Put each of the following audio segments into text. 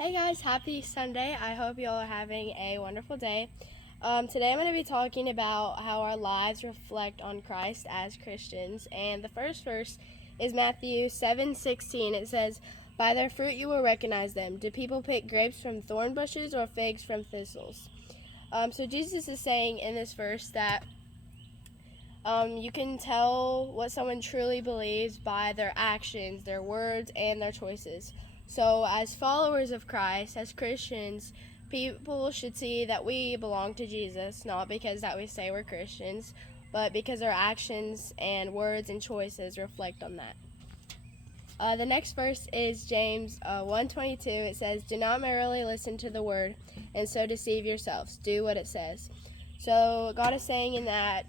Hey guys, happy Sunday. I hope you all are having a wonderful day. Today I'm going to be talking about how our lives reflect on Christ as Christians. And the first verse is Matthew 7:16. It says, "By their fruit you will recognize them. Do people pick grapes from thorn bushes or figs from thistles?" So Jesus is saying in this verse that you can tell what someone truly believes by their actions, their words, and their choices. So, as followers of Christ, as Christians, people should see that we belong to Jesus, not because that we say we're Christians, but because our actions and words and choices reflect on that. The next verse is James 1:22. It says, "Do not merely listen to the word and so deceive yourselves. Do what it says." So God is saying in that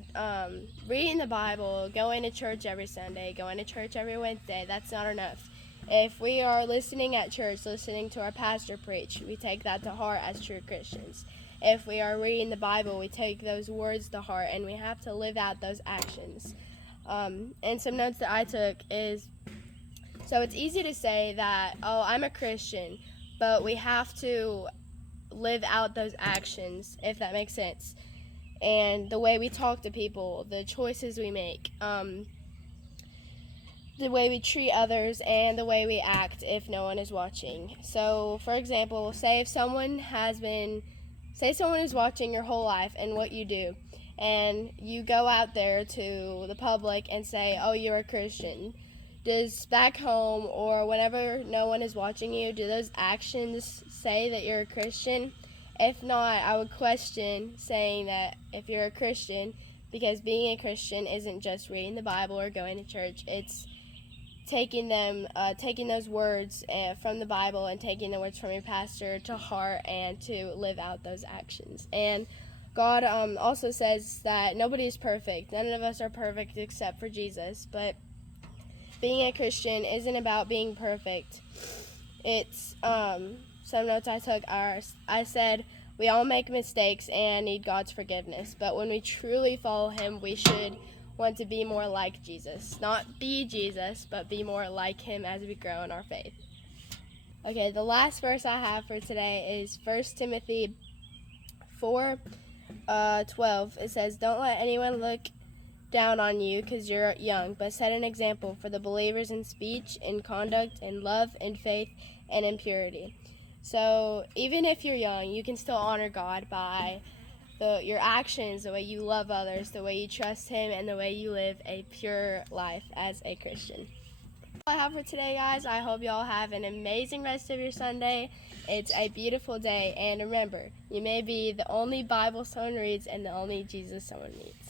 reading the Bible, going to church every Sunday, going to church every Wednesday, that's not enough. If we are listening at church, listening to our pastor preach, we take that to heart as true Christians. If we are reading the Bible, we take those words to heart and we have to live out those actions. And some notes that I took is, so it's easy to say that, oh, I'm a Christian, but we have to live out those actions, if that makes sense. And the way we talk to people, the choices we make, the way we treat others, and the way we act if no one is watching. So, for example, say someone is watching your whole life and what you do, and you go out there to the public and say, oh, you're a Christian. Does back home or whenever no one is watching you, do those actions say that you're a Christian? If not, I would question saying that if you're a Christian, because being a Christian isn't just reading the Bible or going to church. It's taking those words from the Bible and taking the words from your pastor to heart and to live out those actions. And God also says that nobody is perfect. None of us are perfect except for Jesus. But being a Christian isn't about being perfect. It's some notes I took are, I said, we all make mistakes and need God's forgiveness, but when we truly follow Him, we should want to be more like Jesus. Not be Jesus, but be more like Him as we grow in our faith. Okay, the last verse I have for today is 1 Timothy 4:12. It says, "Don't let anyone look down on you because you're young, but set an example for the believers in speech, in conduct, in love, in faith, and in purity." So even if you're young, you can still honor God by your actions, the way you love others, the way you trust Him, and the way you live a pure life as a Christian. That's all I have for today, guys. I hope y'all have an amazing rest of your Sunday. It's a beautiful day, and remember, you may be the only Bible someone reads and the only Jesus someone meets.